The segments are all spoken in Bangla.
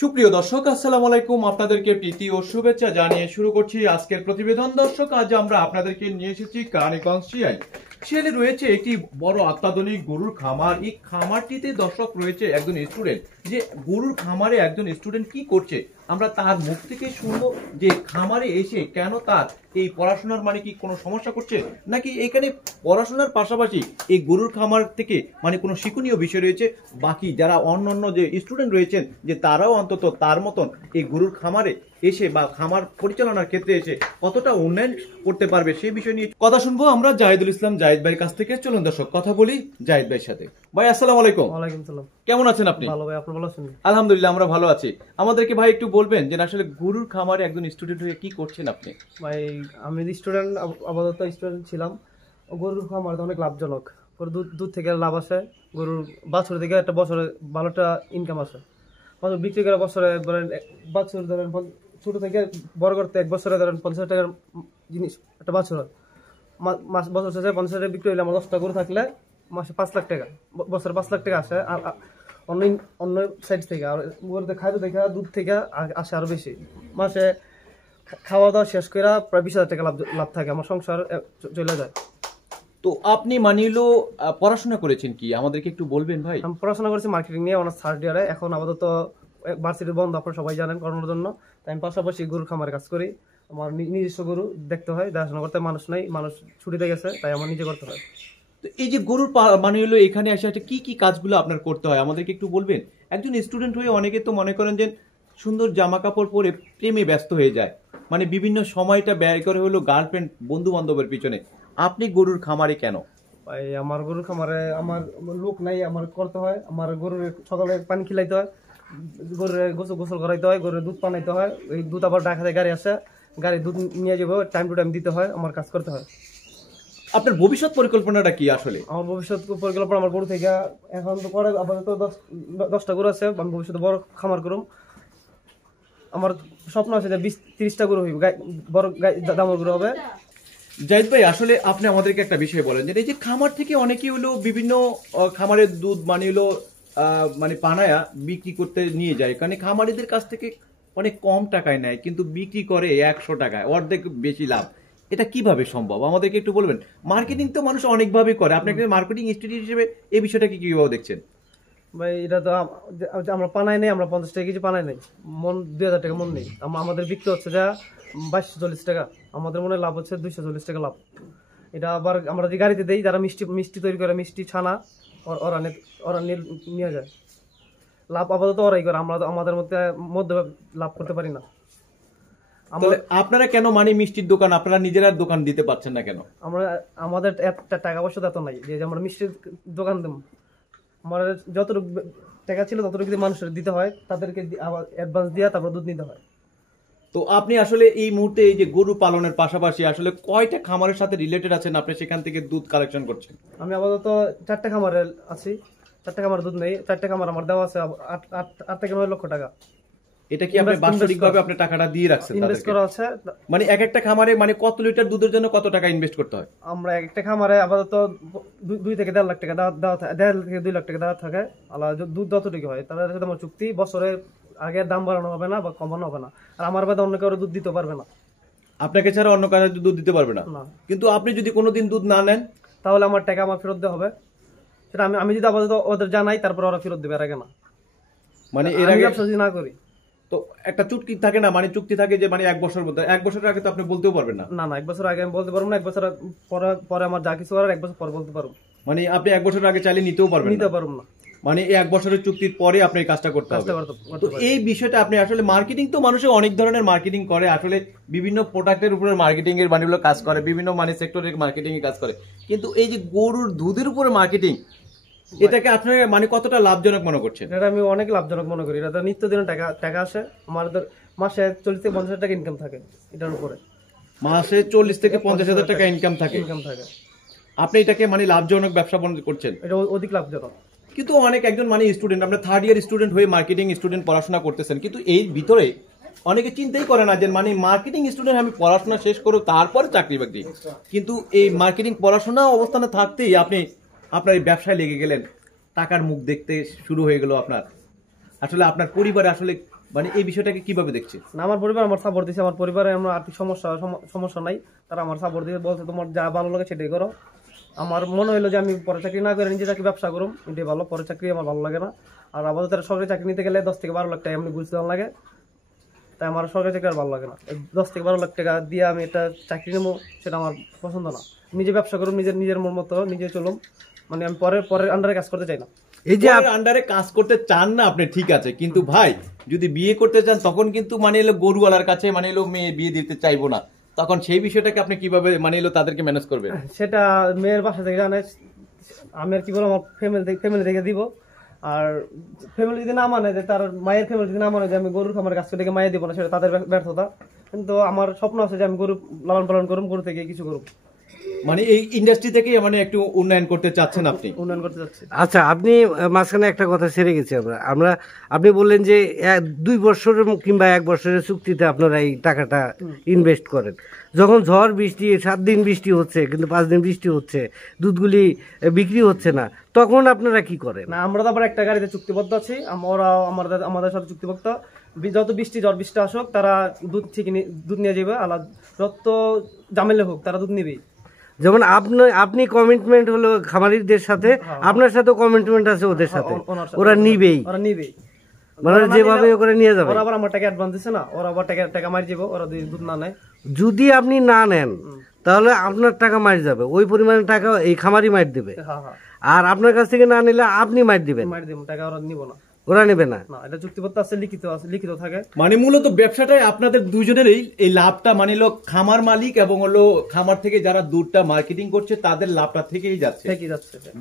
সুপ্রিয় দর্শক, আসসালামু আলাইকুম। আপনাদেরকে প্রীতি ও শুভেচ্ছা জানিয়ে শুরু করছি আজকের প্রতিবেদন। দর্শক, আজ আমরা আপনাদেরকে নিয়ে এসেছি কানিগঞ্জ সিয়ালে রয়েছে একটি বড় অত্যাধুনিক গরুর খামার। এই খামারটিতে দর্শক রয়েছে একজন স্টুডেন্ট। যে গরুর খামারে একজন স্টুডেন্ট কি করছে আমরা তার মুখ থেকে শুনবো, যে খামারে এসে কেন তার এই পড়াশোনার মানে কি কোনো সমস্যা করছে, নাকি এখানে পড়াশোনার পাশাপাশি এই গরুর খামার থেকে মানে কোনো শিক্ষণীয় বিষয় রয়েছে। বাকি যারা অন্যান্য যে স্টুডেন্ট রয়েছেন, যে তারাও অন্তত তার মতন এই গরুর খামারে এসে বা খামার পরিচালনার ক্ষেত্রে এসে কতটা উন্নয়ন করতে পারবে সেই বিষয় নিয়ে কথা শুনবো আমরা জাহিদুল ইসলাম জাহিদ ভাইয়ের কাছ থেকে। চলুন দর্শক কথা বলি জাহিদ ভাইয়ের সাথে। ভাই আসসালামু আলাইকুম। ওয়ালাইকুম সালাম। কেমন আছেন আপনি? ভালো ভাই, আপনি ভালো আছেন? আলহামদুলিল্লাহ, আমরা ভালো আছি। আমাদেরকে ভাই একটু বলবেন যে আসলে গরুর খামারে একজন স্টুডেন্ট হয়ে কি করছেন আপনি? ভাই আমি স্টুডেন্ট, আপাতত স্টুডেন্ট ছিলাম। গরুর খামার অনেক লাভজনক। দুধ থেকে লাভ আসে, গরুর বাছুর থেকে একটা বছরে ভালোটা ইনকাম আসে। বাছুর বিক্রি করে বছরে ধরেন বাছুর ধরেন ছোট থেকে বড় করতে এক বছরে ধরেন 50 টাকার জিনিস একটা বাছুর হয়। বছর শেষে 50 টাকা বিক্রি হলে আমার 10টা গরু থাকলে মাসে 5 লাখ টাকা, বছরে 5 লাখ টাকা আসে। আর অন্য সাইড থেকে আর গরুতে খাদ্য থেকে দুধ থেকে আসে আরো বেশি। মাসে খাওয়া দাওয়া শেষ করে প্রায় 20,000 টাকা লাভ থাকে, আমার সংসার চলে যায়। তো আপনি মানিলো পড়াশোনা করেছেন কি আমাদেরকে একটু বলবেন ভাই? আমি পড়াশোনা করেছি মার্কেটিং নিয়ে, অনার্স থার্ড ইয়ারে। এখন আপাতত ভার্সিটি বন্ধ, আপনারা সবাই জানেন, করানোর জন্য। তাই আমি পাশাপাশি গরুর খামারে কাজ করি। আমার নিজস্ব গরু দেখতে হয়, দেখাশোনা করতে মানুষ নাই, মানুষ ছুটিতে গেছে, তাই আমার নিজে করতে হয়। তো এই যে গরুর মানে হলো এখানে আসে কি কি কাজগুলো আপনার করতে হয় আমাদেরকে একটু বলবেন? একজন স্টুডেন্ট হয়ে অনেকে তো মনে করেন যে সুন্দর জামা কাপড় পরে প্রেমে ব্যস্ত হয়ে যায়, মানে বিভিন্ন সময়টা ব্যয় করে হলো গার্লফ্রেন্ড বন্ধু বান্ধবের পিছনে। আপনি গরুর খামারে কেন? ভাই আমার গরুর খামারে আমার লোক নাই, আমার করতে হয়। আমার গরুর সকালে পানি খিলাইতে হয়, গরুর গোসল করাইতে হয়, গরুর দুধ পানাইতে হয়। এই দুধ আবার ঢাকাতে গাড়ি আসে, গাড়ি দুধ নিয়ে যাবো, টাইম টু টাইম দিতে হয়, আমার কাজ করতে হয়। আপনার ভবিষ্যৎ পরিকল্পনাটা কি আসলে? আমার ভবিষ্যৎ পরিকল্পনা, আমার গরু থেকে এখন তো পরে আপাতত 10টা গরু আছে, আমি ভবিষ্যতে বড় খামার করুম। আমার স্বপ্ন আছে যে 20-30টা গরু হইব, বড় দামের গরু হবে। জাহিদ ভাই, আসলে আপনি আমাদেরকে একটা বিষয় বলেন যে এই যে খামার থেকে অনেকেই হলো বিভিন্ন খামারের দুধ মানে হলো মানে পানায়া বিক্রি করতে নিয়ে যায়, কারণ খামারিদের কাছ থেকে অনেক কম টাকায় নেয় কিন্তু বিক্রি করে 100 টাকায়, অর্ধেক বেশি লাভ। এটা কিভাবে সম্ভব আমাদেরকে একটু বলবেন? মার্কেটিং তো মানুষ অনেকভাবে করে, আপনি একটা মার্কেটিং ইনস্টিটিউট হিসেবে এই বিষয়টাকে কিভাবে দেখছেন? ভাই এটা তো আমরা পানাই নেই, আমরা 50 টাকা কেজি পানাই নেই, মন 2000 টাকা মন নেই। আমাদের বিক্রি হচ্ছে যা 2240 টাকা, আমাদের মনে লাভ হচ্ছে 240 টাকা লাভ। এটা আবার আমরা যে গাড়িতে দেই, যারা মিষ্টি তৈরি করে, মিষ্টি ছানা ওরা নিয়ে যায়, লাভ আপাতত ওরাই করে, আমরা আমাদের মধ্যে লাভ করতে পারি না। আপনারা কেন মানে মিষ্টির দোকান আপনারা নিজেরা দোকান দিতে পারছেন না কেন? আমাদের টাকা পয়সা এত নাই যে আমরা মিষ্টির দোকান দেব। আমার যতটুকু টাকা ছিল ততটুকু মানুষের দিতে হয়, তাদেরকে আবার অ্যাডভান্স দিয়ে তারপর দুধ নিতে হয়। তো আপনি আসলে এই মুহূর্তে এই যে গরু পালনের পাশাপাশি আসলে কয়টা খামারের সাথে রিলেটেড আছেন, আপনি সেখান থেকে দুধ কালেকশন করছেন? আমি আপাতত 4টা খামারে আছি, 4টা খামার দুধ নেই। 4টা খামার আমার দেওয়া আছে 8 থেকে 9 লক্ষ টাকা। এটা কি আপনি বাৎসরিকভাবে আপনি টাকাটা দিয়ে রাখছেন? ইনভেস্ট করা আছে। মানে এক একটা খামারে মানে কত লিটার দুধের জন্য কত টাকা ইনভেস্ট করতে হয়? আমরা একটা খামারে আপাতত 2 থেকে 1.5 লাখ টাকা দেওয়া থাকে, 1.5 থেকে 2 লাখ টাকা দেওয়া থাকে। দুধ যতটুকু হয় তাদের সাথে আমার চুক্তি, বছরে আগে দাম বাড়ানো হবে না বা কমানো হবে না। আর আমার বাদে অন্য কারো দুধ দিতে পারবে না, আপনাকে ছাড়া অন্য কারো দুধ দিতে পারবে না। কিন্তু আপনি যদি কোনোদিন দুধ না নেন তাহলে আমার টাকা আমার ফেরত দেওয়া হবে। সেটা আমি যদি আপাতত ওদের জানাই, তারপর ওরা ফেরত দেবে, এর আগে না। মানে এর আগে ব্যবসা যদি না করি তো একটা চুক্তি থাকে না, মানে চুক্তি থাকে যে মানে 1 বছর মধ্যে, 1 বছরের আগে তো আপনি বলতেও পারবেন না। না 1 বছর আগে আমি বলতে পারবো না, 1 বছর পরে আমার যা কিছু করার 1 বছর পর বলতে পারবো। মানে আপনি 1 বছর আগে চাইলে নিতে পারবো না, মানে এই 1 বছরের চুক্তির পরে আপনি এই কাজটা করতে হবে। তো এই বিষয়টা আপনি আসলে মার্কেটিং তো মানুষের অনেক ধরনের মার্কেটিং করে, আসলে বিভিন্ন প্রোডাক্টের উপরে মার্কেটিং এর বানিগুলো কাজ করে, বিভিন্ন মানে সেক্টরের মার্কেটিং এর কাজ করে, কিন্তু এই যে গরুর দুধের উপরে মার্কেটিং, এটাকে আপনি মানে কতটা লাভজনক মনে করছেন? এটা আমি অনেক লাভজনক মনে করি। এটা নিত্যদিনের টাকা আসে, আমাদের মাসে 40 থেকে 50 হাজার টাকা ইনকাম থাকে। এটার উপরে মাসে 40 থেকে 50 হাজার টাকা ইনকাম থাকে। আপনি এটাকে মানে লাভজনক ব্যবসা মনে করছেন? এটা অধিক লাভজনক। কিন্তু অনেক একজন মানে স্টুডেন্ট, আমরা থার্ড ইয়ার স্টুডেন্ট হয়ে মার্কেটিং স্টুডেন্ট পড়াশোনা করতেছেন, কিন্তু এই ভিতরে অনেকে চিন্তাই করে না যে মানে মার্কেটিং স্টুডেন্ট আমি পড়াশোনা শেষ করব তারপর চাকরি বাকরি, কিন্তু এই মার্কেটিং পড়াশোনা অবস্থানে থাকতেই আপনি আপনার এই ব্যবসায় লেগে গেলেন, টাকার মুখ দেখতে শুরু হয়ে গেল আপনার। আসলে আপনার পরিবারে আসলে মানে এই বিষয়টাকে কিভাবে দেখছেন? না, আমার পরিবার আমার সাপোর্ট দিছে, আমার পরিবারে আমার আর্থিক সমস্যা নাই, তারা আমার সাপোর্ট দিয়ে বলছে তোমার যা ভালো লাগে সেটাই করো। আমার মনে হলো যে আমি পরে চাকরি না করে নিজে চাকরি ব্যবসা করুম, এটাই ভালো। পরে চাকরি আমার ভালো লাগে না, আর আপাতত সরকারি চাকরি নিতে গেলে 10 থেকে 12 লাখ টাকা এমনি বুঝতে লাগে, তাই আমার সরকারি চাকরি আর ভালো লাগে না। 10 থেকে 12 লাখ টাকা দিয়ে আমি একটা চাকরি নেবো, সেটা আমার পছন্দ না। নিজে ব্যবসা করুম, নিজের মন মতো নিজে চলুম, মানে আমি পরের আন্ডারে কাজ করতে চাই না। এই যে আন্ডারে কাজ করতে চান না আপনি, ঠিক আছে, কিন্তু ভাই যদি বিয়ে করতে চান তখন কিন্তু মানে এলো গরুওয়ালার কাছে মানে এলো মেয়ে বিয়ে দিতে চাইবো না, তখন সেই বিষয়টাকে আপনি কিভাবে মানে এলো তাদেরকে ম্যানেজ করবেন? সেটা মেয়ের বাসা থেকে জানে, আমি আর কি বলবো, আমার ফ্যামিলি থেকে দিব। আর ফ্যামিলি যদি না মানে, যে তার মায়ের ফ্যামিলি যদি না মানে যে আমি গরুর খামার কাছ থেকে মায়ে দিব না, সেটা তাদের ব্যর্থতা। কিন্তু আমার স্বপ্ন আছে যে আমি গরু লালন পালন করুম, গরু থেকে কিছু করুম। মানে এই ইন্ডাস্ট্রি থেকে মানে একটু উন্নয়ন করতে চাচ্ছেন আপনি? উন্নয়ন করতে চাচ্ছি। আচ্ছা, আপনি মাঝখানে একটা কথা ছেড়ে গেছি আমরা আপনি বললেন যে 2 বছরের কিংবা 1 বছরের চুক্তিতে আপনারা এই টাকাটা ইনভেস্ট করেন। যখন ঝড় বৃষ্টি 7 দিন বৃষ্টি হচ্ছে কিন্তু 5 দিন বৃষ্টি হচ্ছে, দুধগুলি বিক্রি হচ্ছে না, তখন আপনারা কি করেন? না, আমরা তো আবার একটা গাড়িতে চুক্তিবদ্ধ আছি, আমরা আমাদের সাথে চুক্তিবদ্ধ। যত ঝড় বৃষ্টি আসুক তারা দুধ নিয়ে যাবে, আর যত জামেলে হোক তারা দুধ নিবেই। যেমন আপনি কমিটমেন্ট হলো খামারিদের সাথে, আপনার সাথে কমিটমেন্ট আছে ওদের সাথে, ওরা নিবেই, মানে যেভাবে করে নিয়ে যাবে। ওরা আবার আমার টাকা অ্যাডভান্স দিছে না, ওরা আবার টাকা মারি যাবে, ওরা দুধ না নেয়। যদি আপনি না নেন তাহলে আপনার টাকা মার যাবে, ওই পরিমাণে টাকা এই খামারি মার দিবে। আর আপনার কাছ থেকে না নিলে আপনি মার দিবেন, টাকা ওরা নিব না, ওরা নেবে না। এটা চুক্তিপত্র আছে, লিখিত থাকে। মানে মূলত ব্যবসাটাই আপনাদের দুজনের এই লাভটা মানে হলো খামার মালিক এবং হলো খামার থেকে যারা দুধটা মার্কেটিং করছে তাদের লাভটা থেকেই যাচ্ছে।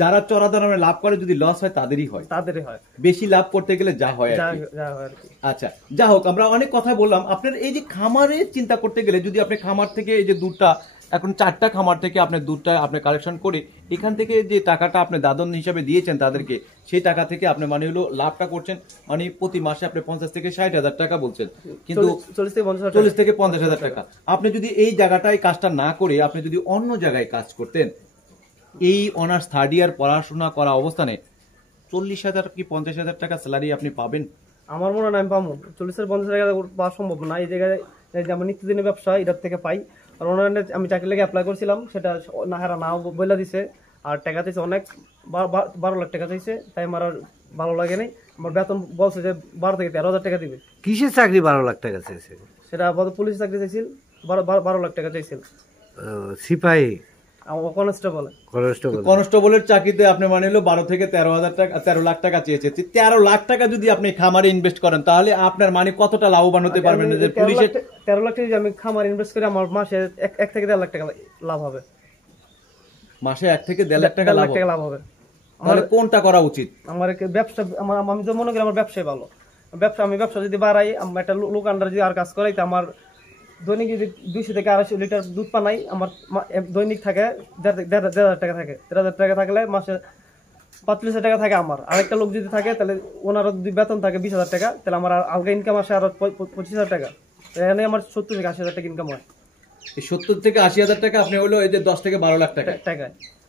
যারা চড়া দামে লাভ করে, যদি লস হয় তাদেরই হয়। বেশি লাভ করতে গেলে যা হয় আর কি। আচ্ছা, যা হোক, আমরা অনেক কথা বললাম। আপনার এই যে খামারে চিন্তা করতে গেলে, যদি আপনি খামার থেকে এই যে দুধটা এখন 4টা খামার থেকে আপনি দুধটা আপনি কালেকশন করে এখান থেকে যে টাকাটা আপনি দাদন হিসাবে দিয়েছেন তাদেরকে, সেই টাকা থেকে আপনি মানে হলো লাভটা করছেন, মানে প্রতি মাসে আপনি 50 থেকে 60,000 টাকা বলছেন, কিন্তু 40 থেকে 50,000 টাকা। আপনি যদি এই জায়গাটায় কাজটা না করে আপনি যদি অন্য জায়গায় কাজ করতেন, এই অনার্স 3rd ইয়ার পড়াশোনা করা অবস্থানে 40,000 কি 50,000 টাকা স্যালারি আপনি পাবেন? আমার মনে হয় আমি পাবো 40-50 টাকা পাওয়া সম্ভব না। এই জায়গায় যেমন নিত্যদিনের ব্যবসা এটার থেকে পাই। আর অনলাইনে আমি চাকরি লেগে অ্যাপ্লাই করছিলাম, সেটা নাও বইলা দিছে, আর টাকা চাইছে অনেক, 12 লাখ টাকা চাইছে, তাই আমার আর ভালো লাগে নাই। আমার বেতন বলছে যে 12 থেকে 13,000 টাকা দিবে। কিসের চাকরি 12 লাখ টাকা চাইছে? সেটা পুলিশ চাকরি চাইছিল, 12 লাখ টাকা চাইছিল। সিপাহী, কনস্টেবলের চাকরিতে আপনি মানে হলো 12 থেকে 13,000 টাকা, 13 লাখ টাকা চেয়েছে। 13 লাখ টাকা যদি আপনি খামারে ইনভেস্ট করেন তাহলে আপনার মানে কতটা লাভবান হতে পারবেন? 13 লাখ টাকা আমি খামারে ইনভেস্ট করে আমার মাসে 1 থেকে 1.5 লাখ টাকা লাভ হবে। মাসে 1 থেকে 1.5 লাখ টাকা লাভ হবে। আমার কোনটা করা উচিত? আমার ব্যবসা, আমি তো মনে করি আমার ব্যবসায় ভালো। আমি ব্যবসা যদি বাড়াই, আমি একটা লোক আন্ডার যদি আর কাজ করাই, তো আমার দৈনিক যদি 200 থেকে 250 লিটার দুধ পানাই, আমার দৈনিক থাকে 1,500 টাকা থাকে। 1,500 টাকা থাকলে মাসে 45,000 টাকা থাকে আমার। আরেকটা লোক যদি থাকে তাহলে ওনার যদি বেতন থাকে 20,000 টাকা, তাহলে আমার আলগা ইনকাম আসে আরো 25,000 টাকা। এখানে আমার 70 থেকে 80,000 টাকা ইনকাম হয়। এই 70 থেকে 80,000 টাকা আপনি হলো এই যে 10 থেকে 12 লাখ টাকা।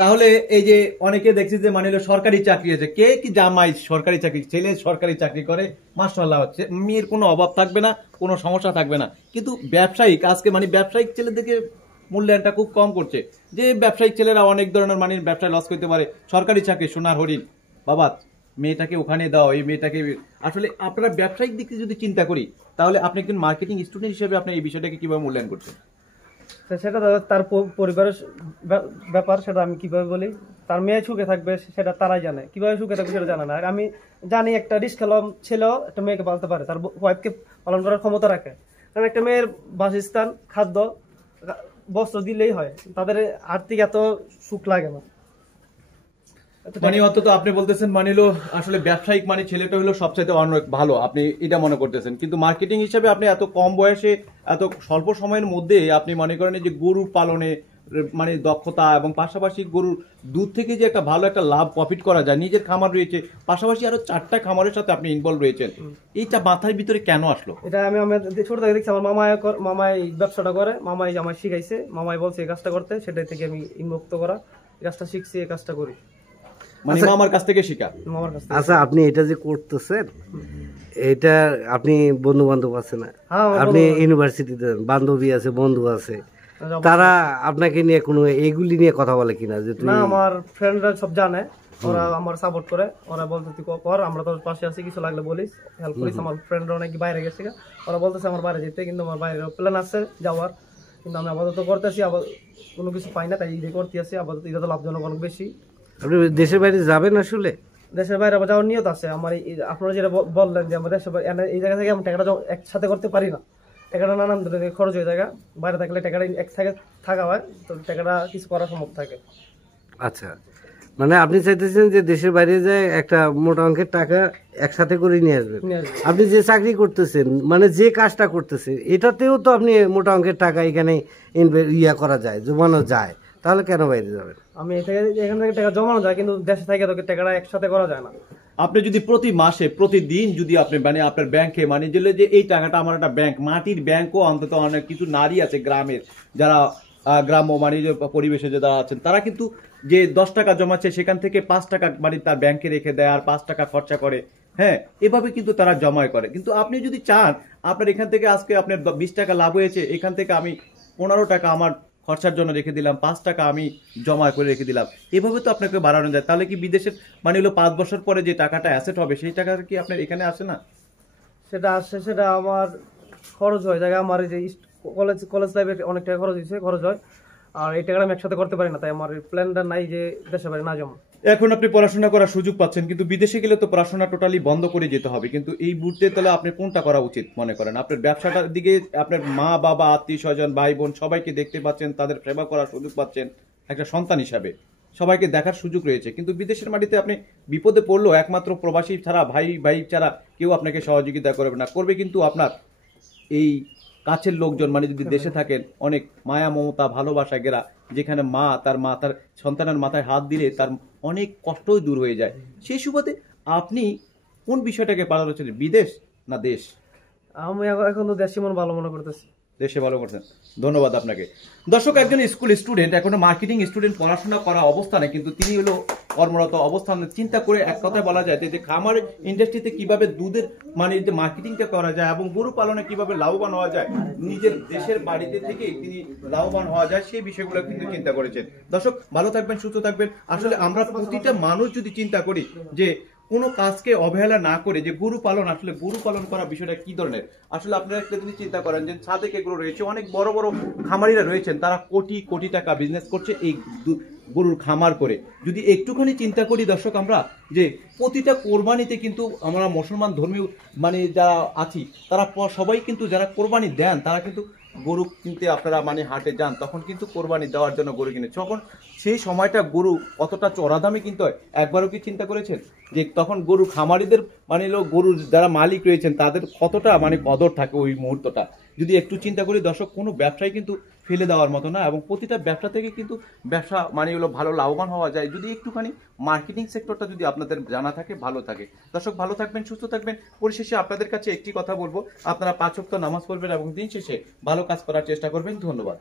তাহলে এই যে অনেকে দেখছি যে মানে হলো সরকারি চাকরি আছে, কে কি জামাই সরকারি চাকরি, ছেলে সরকারি চাকরি করে, মাশাআল্লাহ হচ্ছে, মেয়ের কোনো অভাব থাকবে না, কোনো সমস্যা থাকবে না। কিন্তু ব্যবসায়িক আজকে মানে ব্যবসায়িক ছেলেদেরকে মূল্যায়নটা খুব কম করছে, যে ব্যবসায়িক ছেলেরা অনেক ধরনের মানে ব্যবসায় লস করতে পারে। সরকারি চাকরি সোনার হরিণ, বাবা মেয়েটাকে ওখানে দাও, এই মেয়েটাকে। আসলে আপনারা ব্যবসায়িক দিক থেকে যদি চিন্তা করি, তাহলে আপনি একজন মার্কেটিং স্টুডেন্ট হিসেবে আপনি এই বিষয়টাকে কিভাবে মূল্যায়ন করছেন? সেটা তার পরিবারের ব্যাপার, সেটা আমি কিভাবে বলি। তার মেয়ে সুখে থাকবে সেটা তারাই জানে, কিভাবে সুখে থাকবে সেটা জানে না। আর আমি জানি একটা রিস্কাল ছেলেও একটা মেয়েকে পালতে পারে, তার ওয়াইফকে পালন করার ক্ষমতা রাখে। কারণ একটা মেয়ের বাসস্থান, খাদ্য, বস্ত্র দিলেই হয়, তাদের আর্থিক এত সুখ লাগে না। মানে অন্তত আপনি বলতেছেন মানে হলো আসলে ব্যবসায়িক মানে ছেলেটা হলো সবচাইতে অনেক ভালো, আপনি এটা মনে করতেছেন। কিন্তু মার্কেটিং হিসাবে আপনি এত কম বয়সে এত স্বল্প সময়ের মধ্যে আপনি মনে করেন যে গরু পালনে মানে দক্ষতা এবং পাশাপাশি গরুর দুধ থেকে যে একটা ভালো একটা লাভ প্রফিট করা যায়, নিজের খামার রয়েছে, পাশাপাশি আরো 4টা খামারের সাথে আপনি ইনভলভ রয়েছেন, এইটা মাথার ভিতরে কেন আসলো? এটা আমি ছোট থেকে দেখছি, আমার মামাই ব্যবসাটা করে, মামাই আমার শিখাইছে, মামাই বলছে এই কাজটা করতে, সেটাই থেকে আমি ইনভুক্ত করা, এই কাজটা শিখছি, এই কাজটা করি। মানে মামার কাছ থেকে শিখা। মামার কাছ থেকে। আচ্ছা, আপনি এটা যে করতেছেন, এটা আপনি বন্ধু বান্ধব আছে না? হ্যাঁ, আমার আপনি বন্ধু- ইউনিভার্সিটিতে বান্ধবী আছে, বন্ধু আছে, অবশ্যই। তারা আপনাকে নিয়ে কোনো এইগুলি নিয়ে কথা বলে কিনা যে তুমি? না, আমার ফ্রেন্ডরা সব জানে, ওরা আমার সাপোর্ট করে, ওরা বলতে তুই কর, আমরা তোর পাশে আছি, কিছু লাগলে বলিস, হেল্প করিস। আমার ফ্রেন্ডরা অনেক বাইরে গেছে, ওরা বলতেছে আমার বাইরে যেতে, কিন্তু আমার বাইরে প্ল্যান আছে যাওয়ার, কিন্তু আমি আপাতত করতেছি, আবার কোনো কিছু পাই না, তাই ইয়ে করতে আছি আপাতত। এটা তো লাভজনক অনেক বেশি। আপনি দেশের বাইরে যাবেন আসলে? দেশের বাইরে আবার যাওয়ার নিয়ত আছে আমার। আপনারা যেটা বললেন যে আমার দেশের বাইরে, এই জায়গা থেকে আমি টাকাটা একসাথে করতে পারি না, টাকাটা নানান ধরনের খরচ হয়ে যায়। বাইরে থাকলে টাকাটা এক থেকে থাকা হয়, তো টাকাটা কিছু করা সম্ভব থাকে। আচ্ছা, মানে আপনি চাইতেছেন যে দেশের বাইরে যায় একটা মোটা অঙ্কের টাকা একসাথে করে নিয়ে আসবেন। নিয়ে আসবো। আপনি যে চাকরি করতেছেন, মানে যে কাজটা করতেছেন, এটাতেও তো আপনি মোটা অঙ্কের টাকা এখানে করা যায়, জমানো যায়, তাহলে কেন বাইরে যাবেন? আমি এখান থেকে টাকা জমানো যায়, কিন্তু দেশে থেকে তো টাকাটা একসাথে করা যায় না। আপনি যদি প্রতি মাসে প্রতিদিন যদি আপনি মানে আপনার ব্যাংকে মানে যে এই টাকাটা আমার একটা ব্যাংক, মাটির ব্যাংকও অন্তত অনেক কিছু নারী আছে গ্রামের, যারা গ্রাম্য মানে যে পরিবেশে যারা আছেন, তারা কিন্তু যে 10 টাকা জমাচ্ছে সেখান থেকে 5 টাকা মানে তার ব্যাংকে রেখে দেয় আর 5 টাকা খরচা করে। হ্যাঁ, এভাবে কিন্তু তারা জমায় করে। কিন্তু আপনি যদি চান আপনার এখান থেকে আজকে আপনার 20 টাকা লাভ হয়েছে, এখান থেকে আমি 15 টাকা আমার খরচার জন্য রেখে দিলাম, 5 টাকা আমি জমা করে রেখে দিলাম, এভাবে তো আপনাকে বাড়ানো যায়। তাহলে কি বিদেশের মানে হলো 5 বছর পরে যে টাকাটা অ্যাসেট হবে সেই টাকা কি আপনার এখানে আসে না? সেটা আসে, সেটা আমার খরচ হয়ে যায়। আমার এই যে কলেজ লাইফে অনেক টাকা খরচ হয়, আর এই টাকাটা আমি একসাথে করতে পারি না, তাই আমার প্ল্যানটা নাই যে দেশে বাইরে না জমা। এখন আপনি পড়াশোনা করার সুযোগ পাচ্ছেন, কিন্তু বিদেশে গেলে তো পড়াশোনা টোটালি বন্ধ করে যেতে হবে। কিন্তু এই মুহূর্তে তাহলে আপনি কোনটা করা উচিত মনে করেন? আপনার ব্যবসাটার দিকে আপনার মা বাবা আত্মীয় স্বজন ভাই বোন সবাইকে দেখতে পাচ্ছেন, তাদের সেবা করার সুযোগ পাচ্ছেন একটা সন্তান হিসাবে, সবাইকে দেখার সুযোগ রয়েছে। কিন্তু বিদেশের মাটিতে আপনি বিপদে পড়লেও একমাত্র প্রবাসী ছাড়া ভাই ছাড়া কেউ আপনাকে সহযোগিতা করবে না। করবে কিন্তু আপনার এই কাছের লোকজন, মানে যদি দেশে থাকেন অনেক মায়া মমতা ভালোবাসা গেরা, যেখানে মা তার সন্তানের মাথায় হাত দিলে তার অনেক কষ্টই দূর হয়ে যায়। সেই সুবাদে আপনি কোন বিষয়টাকে পালন হচ্ছেন, বিদেশ না দেশ? আমি এখন তো দেশি ভালো মনে করতেছি। দেশে ভালো করছেন, ধন্যবাদ আপনাকে। দর্শক, একজন স্কুল স্টুডেন্ট, এখনো মার্কেটিং স্টুডেন্ট, পড়াশোনা করা অবস্থানে, কিন্তু তিনি হলো কর্মরত অবস্থান। চিন্তা করে এক কথায় বলা যায় যে খামার ইন্ডাস্ট্রিতে কিভাবে দুধের মানে যে মার্কেটিংটা করা যায় এবং গরু পালনে কিভাবে লাভবান হওয়া যায়, নিজের দেশের বাড়িতে থেকে তিনি লাভবান হওয়া যায়, সেই বিষয়গুলো কিন্তু চিন্তা করেছেন। দর্শক, ভালো থাকবেন, সুস্থ থাকবেন। আসলে আমরা প্রতিটা মানুষ যদি চিন্তা করি যে কোনো কাজকে অবহেলা না করে যে গরু পালন, আসলে গরু পালন করা বিষয়টা কি ধরনের, আসলে আপনারা একটা জিনিস চিন্তা করেন যে ছাদে এগুলো রয়েছে, অনেক বড় বড় খামারিরা রয়েছেন, তারা কোটি কোটি টাকা বিজনেস করছে এই গরুর খামার করে। যদি একটুখানি চিন্তা করি দর্শক, আমরা যে প্রতিটা কোরবানিতে কিন্তু আমরা মুসলমান ধর্মীয় মানে যারা আছি তারা সবাই কিন্তু যারা কোরবানি দেন তারা কিন্তু গরু কিনতে আপনারা মানে হাটে যান, তখন কিন্তু কোরবানি দেওয়ার জন্য গরু কিনে। তখন সেই সময়টা গরু কতটা চড়া দামে কিনতে হয়, একবারও কি চিন্তা করেছেন যে তখন গরু খামারিদের মানে গরুর যারা মালিক রয়েছেন তাদের কতটা মানে কদর থাকে ওই মুহূর্তটা? যদি একটু চিন্তা করি দর্শক, কোনো ব্যবসায় কিন্তু ফেলে দেওয়ার মতো না, এবং প্রতিটা ব্যবসা থেকে কিন্তু ব্যবসা মানে হলো ভালো লাভবান হওয়া যায় যদি একটুখানি মার্কেটিং সেক্টরটা যদি আপনাদের জানা থাকে, ভালো থাকে। দর্শক, ভালো থাকবেন, সুস্থ থাকবেন। পরিশেষে আপনাদের কাছে একটি কথা বলবো, আপনারা 5 ওয়াক্ত নামাজ পড়বেন এবং দিন শেষে ভালো কাজ করার চেষ্টা করবেন। ধন্যবাদ।